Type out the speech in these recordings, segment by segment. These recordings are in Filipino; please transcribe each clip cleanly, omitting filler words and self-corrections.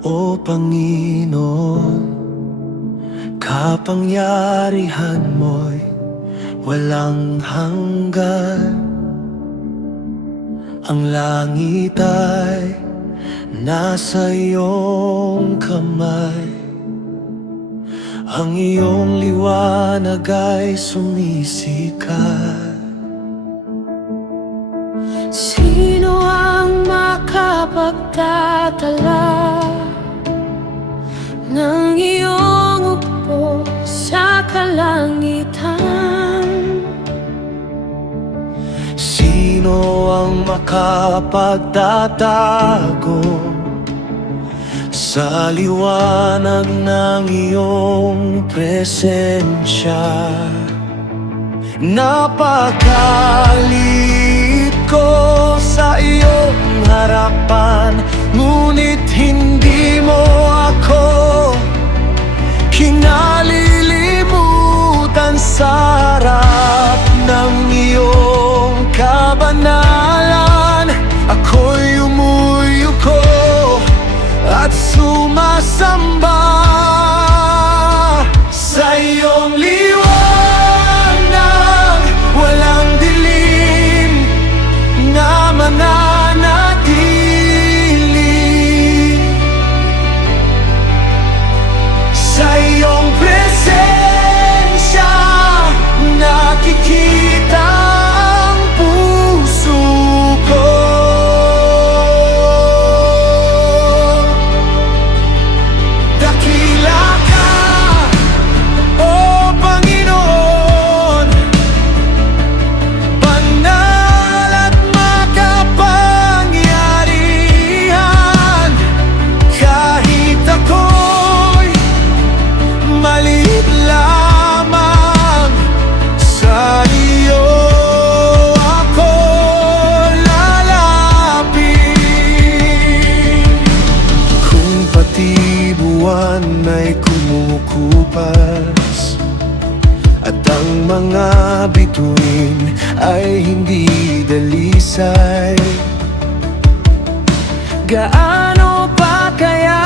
O Panginoon, kapangyarihan mo'y walang hanggan. Ang langit ay nasa iyong kamay, ang iyong liwanag ay sumisikat. Sino ang makapagtatala ng iyong upo sa kalangitan? Sino ang makapagtatago sa liwanag ng iyong presensya? Napakalit ko sa iyong harapan, ngunit hindi mo ako kinalilimutan. Sa harap ng iyong kabanalan, ako'y umuyuko at sumasamba sa iyong liwanag. Walang dilim na mananatili sa iyong presensya. Nakikita ang puso ko. Dakila ka, O Panginoon, banal at makapangyarihan. Kahit ako'y maliit lamang, sa iyo ako lalapit. Kung pati buwan ay kumukupas at ang mga bituin ay hindi dalisay, gaano pa kaya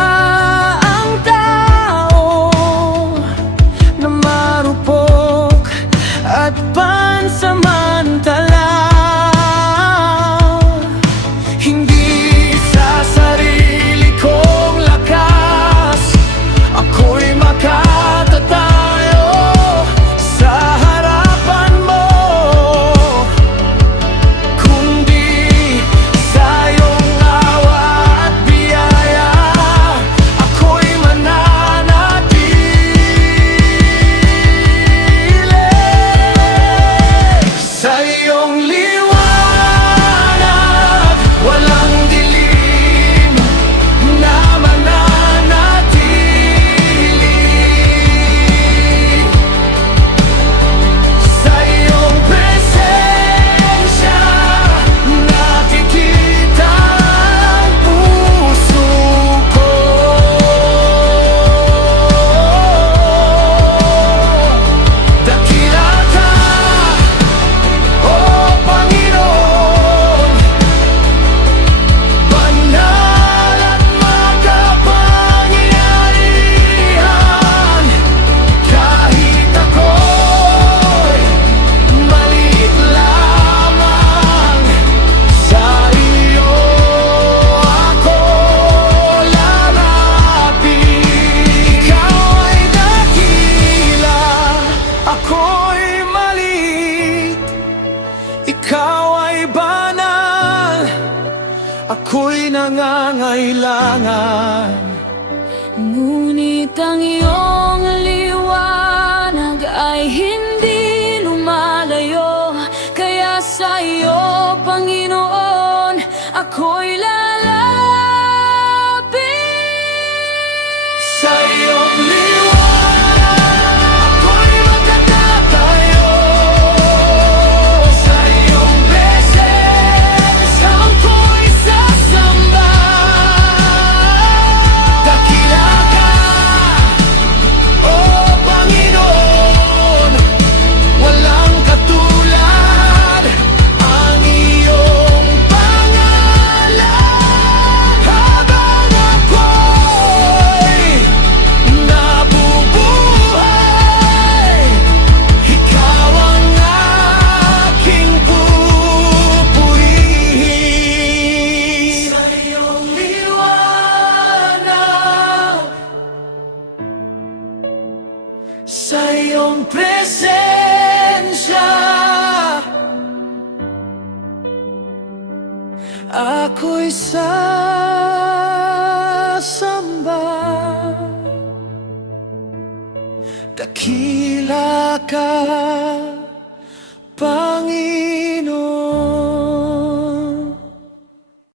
ang tao na marupok at pansamantala? Hindi sa sarili kong lakas ako'y makatatayo sa harapan mo, kundi sa iyong awa at biyaya ako'y mananatili. Sa iyong liwanag, walang dilim na mananatili. Sa iyong presensya, nakikita ang puso ko. Dakila ka, O Panginoon, banal at makapangyarihan. Kahit ako'y maliit lamang, sa iyo ako lalapit. Ikaw ay dakila, ako'y maliit. Ikaw ay banal, ako'y nangangailangan. Ngunit ang iyong liwanag ay hindi lumalayo, kaya sa iyo, Panginoon, ako'y lalapit. Sa iyong liwanag, ako'y magtatayo. Sa iyong presensya, ako'y sasamba. Dakila ka, sasamba. Dakila ka